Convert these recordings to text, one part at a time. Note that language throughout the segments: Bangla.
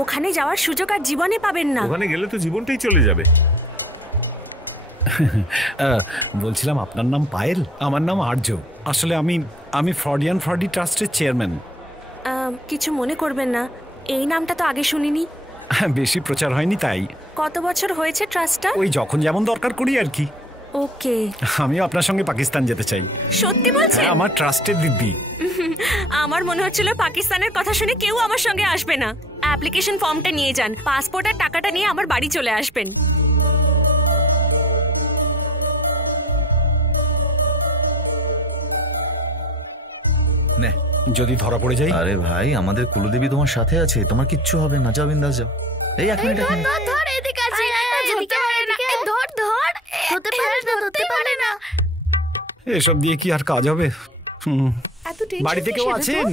ওখানে যাওয়ার সুযোগ আর জীবনে পাবেন না। ওখানে গেলে তো জীবনটাই চলে যাবে। বলছিলাম আপনার নাম পায়েল, আমার নাম আর্য। আসলে আমি ফ্রডিয়ান ফ্রডি ট্রাস্টের চেয়ারম্যান। কিছু মনে করবেন না, এই নামটা তো আগে শুনিনি। বেশি প্রচার হয়নি তাই। কত বছর হয়েছে ট্রাস্টটা? ওই যখন যেমন দরকার করি আর কি। ওকে। আমিও আপনার সঙ্গে পাকিস্তান যেতে চাই। সত্যি বলছেন? আমার ট্রাস্টের দিব্যি। আমার মনে হচ্ছিল পাকিস্তানের কথা শুনে কেউ আমার সঙ্গে আসবে না। অ্যাপ্লিকেশন ফর্মটা নিয়ে যান, পাসপোর্ট আর টাকাটা নিয়ে আমার বাড়ি চলে আসবেন। নে, যদি ধরা পড়ে যাই? আরে ভাই, আমাদের কুলদেবী তোমার সাথে আছে, তোমার কিচ্ছু হবে না। যাও বিন্দাস যাও। এই এক মিনিট। ধর এদিকে আসি। ধর ধরতে পারে না। এসব দিয়ে কি আর কাজ হবে? বাড়িতে কেউ আছেন?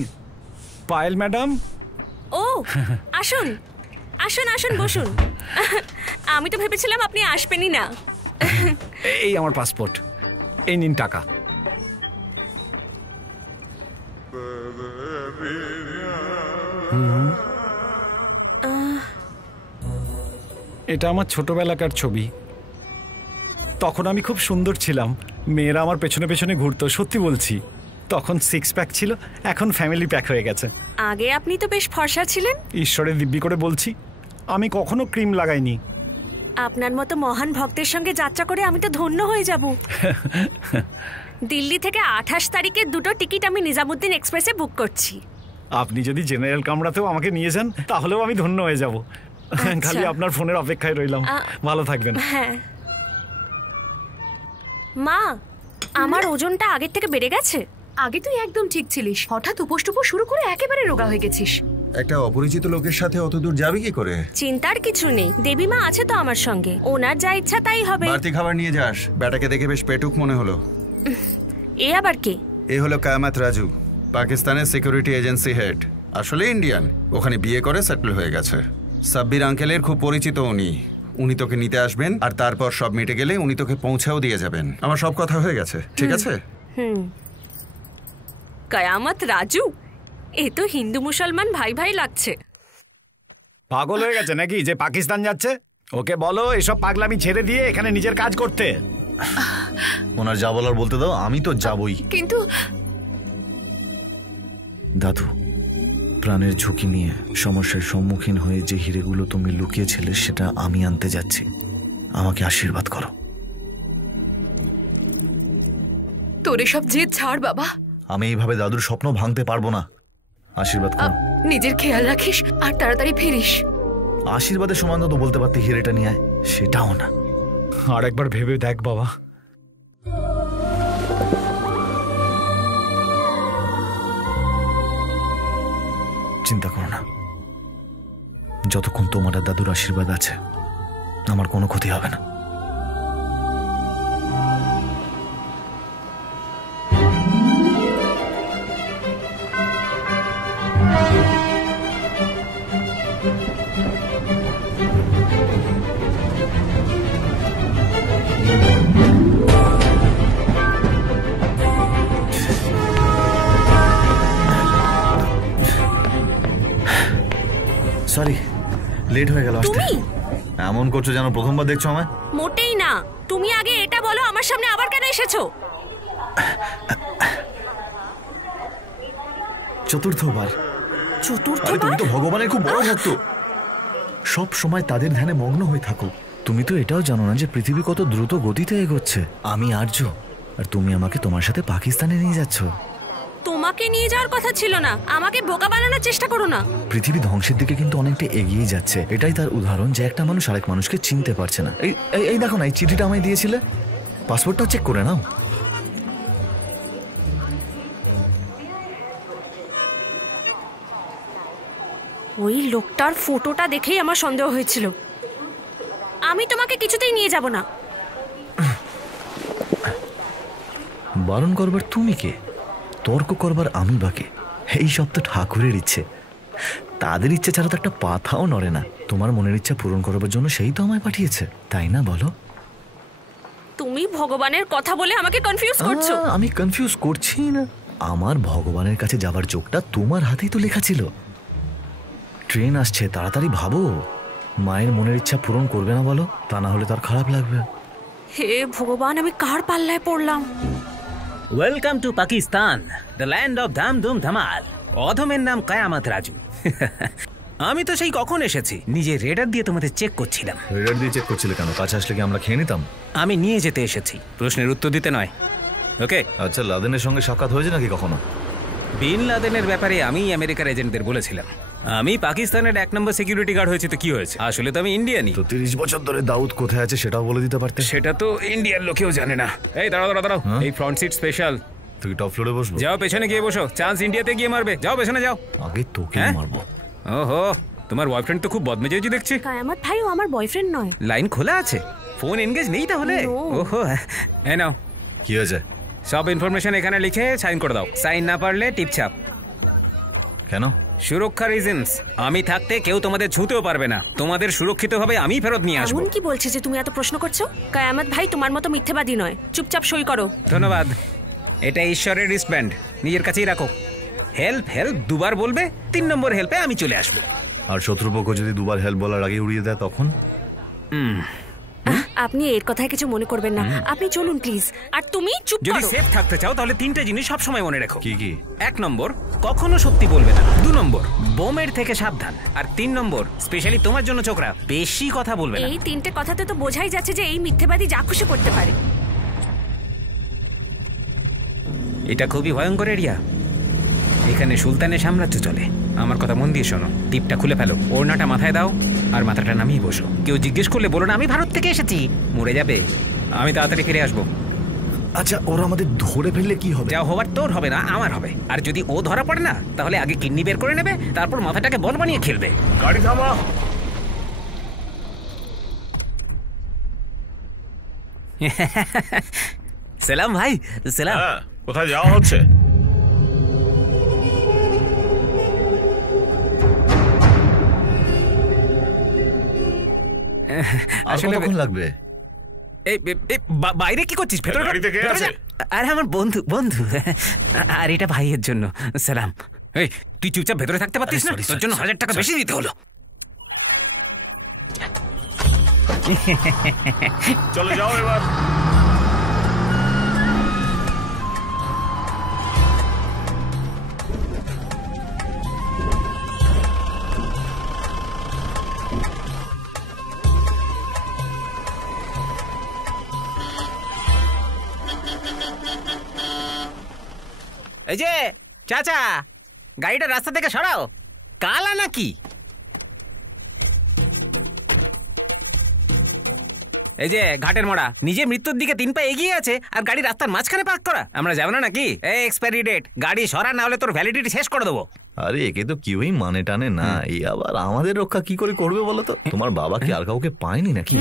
পায়েল ম্যাডাম? ও আসুন আসুন আসুন, বসুন। আমি তো ভেবেছিলাম আপনি আসবেনই না। এই আমার পাসপোর্ট, এই নিন টাকা। এটা আমার ছোটবেলাকার ছবি। তখন আমি খুব সুন্দর ছিলাম, মেয়েরা আমার পেছনে পেছনে ঘুরতো। সত্যি বলছি, তখন 6 প্যাক ছিল, এখন ফ্যামিলি প্যাক হয়ে গেছে। আগে আপনি তো বেশ ফর্সা ছিলেন। ঈশ্বরের দিব্যি করে বলছি, আমি কখনো ক্রিম লাগাইনি। আপনার মতো মহান ভক্তের সঙ্গে যাত্রা করে আমি তো ধন্য হয়ে যাব। দিল্লি থেকে 28 তারিখে 2টো টিকিট আমি নিজামুদ্দিন এক্সপ্রেসে বুক করছি। আপনি যদি জেনারেল কামরাতেও আমাকে নিয়ে যান তাহলেও আমি ধন্য হয়ে যাব। খালি আপনার ফোনের অপেক্ষায় রইলাম। ভালো থাকবেন। হ্যাঁ মা, আমার ওজনটা আগের থেকে বেড়ে গেছে। আগে তুই একদম ঠিক ছিলিস, হঠাৎ উপোস টুপোস শুরু করে একেবারে রোগা হয়ে গেছিস। একটা অপরিচিত লোকের সাথে অত দূর যাবে কি করে? চিন্তার কিছু নেই, দেবী মা আছে তো আমার সঙ্গে, ওনার যা ইচ্ছা তাই হবে। বাড়তি খাবার নিয়ে যাস। ব্যাটাকে দেখে বেশ পেটুক মনে হলো। এ আবার কে? এ হলো কায়ামাত রাজু, পাকিস্তানের সিকিউরিটি এজেন্সি হেড। আসলে ইন্ডিয়ান, ওখানে বিয়ে করে সেটেল হয়ে গেছে। সাব্বির আঙ্কেলের খুব পরিচিত উনি। উনি তোকে নিতে আসবেন, আর তারপর সব মিটে গেলে উনি তোকে পৌঁছাও দিয়ে যাবেন। আমার সব কথা হয়ে গেছে, ঠিক আছে? কায়ামত রাজু, এ তো হিন্দু মুসলমান ভাই ভাই লাগছে। পাগল হয়ে গেছে নাকি যে পাকিস্তান যাচ্ছে? ওকে বলো এসব পাগলামি ছেড়ে দিয়ে এখানে নিজের কাজ করতে। ওনার যা বলার বলতে দাও, আমি তো যাবই। কিন্তু দাদু, প্রাণের ঝুঁকি নিয়ে সমস্যার সম্মুখীন হয়ে যে হিরেগুলো তুমি লুকিয়েছিলে সেটা আমি আনতে যাচ্ছি। আমাকে আশীর্বাদ করো। তোর এসব জেদ ছাড় বাবা। আমি এইভাবে দাদুর স্বপ্ন ভাঙতে পারবো না। আশীর্বাদ করো। নিজের খেয়াল রাখিস আর তাড়াতাড়ি ফিরিস। আশীর্বাদের সমান তো বলতে পারতে হিরেটা নিয়ে আয়, সেটাও না। আর একবার ভেবে দেখ বাবা। চিন্তা করো না, যতক্ষণ তোমার দাদুর আশীর্বাদ আছে আমার কোনো ক্ষতি হবে না। সরি, লেট হয়ে গেল আসতে। এমন করছো যেন প্রথমবার দেখছো আমায়। মোটেই না, তুমি আগে এটা বলো আমার সামনে আবার কেন এসেছো? চতুর্থবার। চতুর্থবার? তুমি তো ভগবানের খুব বড় ভক্ত, সব সময় তাদের ধ্যানে মগ্ন হয়ে থাকো। তুমি তো এটাও জানো না যে পৃথিবী কত দ্রুত গতিতে এগোচ্ছে। আমি আর্য, আর তুমি আমাকে তোমার সাথে পাকিস্তানে নিয়ে যাচ্ছ। তোমাকে নিয়ে যাওয়ার কথা ছিল না, আমাকে বোকা বানানোর চেষ্টা করো না। পৃথিবী ধ্বংসের দিকে কিন্তু অনেকটা এগিয়ে যাচ্ছে। এটাই তার উদাহরণ যে একটা মানুষ আরেক মানুষকে চিনতে পারছে না। এই দেখো না, এই চিঠিটা আমায় দিয়েছিলে, পাসপোর্টটা চেক করে নাও। ওই লোকটার ফটোটা দেখেই আমার সন্দেহ হয়েছিল। আমি তোমাকে কিছুতেই নিয়ে যাব না। বারণ করবার তুমি কে? তর্ক করবার আমি বাকে? এই সব তো ঠাকুরের ইচ্ছে। তাদের ইচ্ছে ছাড়া তো একটা পাথাও নড়ে না। তোমার মনের ইচ্ছা পূরণ করবার জন্য সেই তো আমায় পাঠিয়েছে, তাই না বলো? তুমি ভগবানের কথা বলে আমাকে কনফিউজ করছো। আমি কনফিউজ করছি না। আমার ভগবানের কাছে যাবার যোগটা তোমার হাতেই তো লেখা ছিল। ট্রেন আসছে, তাড়াতাড়ি ভাবো। মায়ের মনের ইচ্ছা পূরণ করবে না বলো? তা না হলে তার খারাপ লাগবে। হে ভগবান, আমি কার পাল্লায় পড়লাম? Welcome to Pakistan, the land of ধাম ধুম ধামাল। অধমের নাম কায়ামত রাজু। আমি তো সেই কখন এসেছি, নিজের রেডার দিয়ে তোমাদের চেক করছিলাম। রেডার দিয়ে চেক করছিলে কেন? কাছে আসলে কি আমরা খেয়ে নিতাম? আমি নিয়ে যেতে এসেছি, প্রশ্নের উত্তর দিতে নয়। ওকে? আচ্ছা, লাদেনের সঙ্গে সাক্ষাৎ হয়েছে নাকি কখনো? বিন লাদেনের ব্যাপারে আমি আমেরিকার এজেন্টদের বলেছিলাম আমি পাকিস্তানের 1 নম্বর সিকিউরিটি গার্ড হয়েছে। তো কি হয়েছে? আসলে তো আমি ইন্ডিয়ানই। তো 30 বছর ধরে দাউদ কোথায় আছে সেটাও বলে দিতে পারতে। সেটা তো ইন্ডিয়ার লোকেও জানে না। এই দাঁড়াও দাঁড়াও দাঁড়াও, এই ফ্রন্ট সিট স্পেশাল। তুই টপ ফ্লোরে বসবো? যাও পেছনে গিয়ে বসো, চান্স ইন্ডিয়াতে গিয়ে মারবে। যাও পেছনে যাও। আগে তোকে মারবো। ওহো, তোমার বয়ফ্রেন্ড তো খুব বদমেজাজি দেখছি। কায়ামত ভাই ও আমার বয়ফ্রেন্ড নয়। লাইন খোলা আছে, ফোন এনগেজ নেই তাহলে? ওহো, এই নাও। কি হয়েছে? সব ইনফরমেশন এখানে লিখে সাইন করে দাও। সাইন না পারলে টিপছাপ। কেন? সুরক্ষা রিজনস। আমি থাকতে কেউ তোমাদের ছুঁতেও পারবে না। তোমাদের সুরক্ষিতভাবে আমি ফেরত নিয়ে আসবো। এমন কি বলছে যে তুমি এত প্রশ্ন করছো? কায়ামত ভাই তোমার মতো মিথ্যেবাদী নয়, চুপচাপ সই করো। ধন্যবাদ। এটা ঈশ্বরের রিস্টব্যান্ড, নিজের কাছেই রাখো। হেল্প হেল্প দুবার বলবে, 3 নম্বর হেল্পে আমি চলে আসবো। আর শত্রুপক্ষ যদি দুবার হেল্প বলার আগে উড়িয়ে দেয় তখন? আপনি এর কথায় কিছু মনে করবেন না, আপনি চলুন প্লিজ। আর তুমি চুপ যদি করো। সেফ থাকতে চাও তাহলে 3টে জিনিস সব সময় মনে রেখো। কি কি? 1 নম্বর, কখনো সত্যি বলবে না। 2 নম্বর, বোমের থেকে সাবধান। আর 3 নম্বর, স্পেশালি তোমার জন্য ছোকরা, বেশি কথা বলবে না। এই 3টে কথাতে তো বোঝাই যাচ্ছে যে এই মিথ্যেবাদী যা খুশি করতে পারে। এটা খুবই ভয়ঙ্কর এরিয়া। এখানে সুলতানের সাম্রাজ্য চলে। আমার কথা মন দিয়ে শোনো, টিপটা খুলে ফেলো, ওড়নাটা মাথায় দাও আর মাথাটা নামিয়ে বসো। কেউ জিজ্ঞেস করলে বলো না আমি ভারত থেকে এসেছি। মরে যাবে, আমি তাড়াতাড়ি ফিরে আসবো। আচ্ছা, ওরা আমাদের ধরে ফেললে কি হবে? যা হবার তোর হবে না, আমার হবে। আর যদি ও ধরা পড়ে না, তাহলে আগে কিডনি বের করে নেবে, তারপর মাথাটাকে বল বানিয়ে খেলবে। গাড়ি থামা। সালাম ভাই, সালাম। কোথায় যাওয়া হচ্ছে? আসলে কতক্ষণ লাগবে? বাইরে কি করছিস? ভেতরে গাড়িতে কে আছে? আরে আমার বন্ধু বন্ধু। আর এটা ভাইয়ের জন্য। সালাম। এই তুই চুপচাপ ভেতরে থাকতে পারতিস না? তোর জন্য 1000 টাকা বেশি দিতে হলো। চলে যাও এবার। এই যে চাচা, গাড়িটা রাস্তা থেকে সরাও। কালা নাকি? এই যে ঘাটের মোড়া, নিজে মৃত্যুর দিকে 3 পা এগিয়ে আছে আর গাড়ি রাস্তার মাঝখানে পার্ক করা। আমরা যাবো না নাকি? এই এক্সপায়ারি ডেট, গাড়ি সরা না হলে তোর ভ্যালিডিটি শেষ করে দেবো। আরে একে তো কেউই মানে টানে না, এই আবার আমাদের রক্ষা কি করে করবে বলো তো? তোমার বাবা কি আর কাউকে পায়নি নাকি?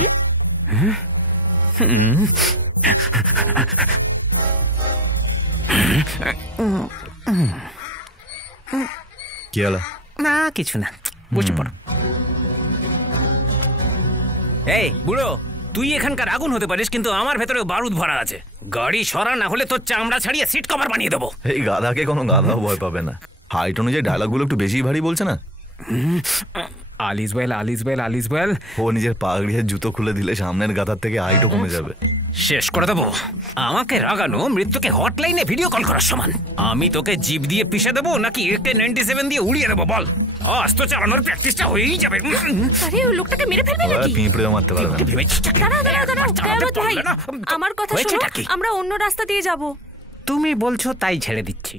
কি হলো? না কিছু না, বসে পড়ো। এই বুড়ো, তুই এখানকার আগুন হতে পারিস, কিন্তু আমার ভেতরে বারুদ ভরা আছে। গাড়ি সরা না হলে তোর চামড়া ছাড়িয়ে সিট কভার বানিয়ে দেবো। এই গাধাকে কোনো গাধাও ভয় পাবে না। হাইট অনুযায়ী ডায়লগগুলো একটু বেশি ভারী বলছে না? আলিস ওয়েল, আলিস ওয়েল, আলিস ওয়েল। ও নিজের পাগড়ির জুতো খুলে দিলে সামনের গাধার থেকে হাইটও কমে যাবে। শেষ করে দেবো। আমাকে রাগানো মৃত্যুকে হটলাইনে ভিডিও কল করার সমান। আমি তোকে জিপ দিয়ে পিষে দেবো নাকি AK-97 দিয়ে উড়িয়ে দেবো বল? আজ তো চালানোর প্র্যাকটিসটা হয়েই যাবে। আরে ওই লোকটাকে মেরে ফেলবে নাকি? পিঁপড়েও মারতে পারবে না। দাঁড়াও, কায়ামত ভাই, আমার কথা শোনো, আমরা অন্য রাস্তা দিয়ে যাব। তুমি বলছো তাই ছেড়ে দিচ্ছি।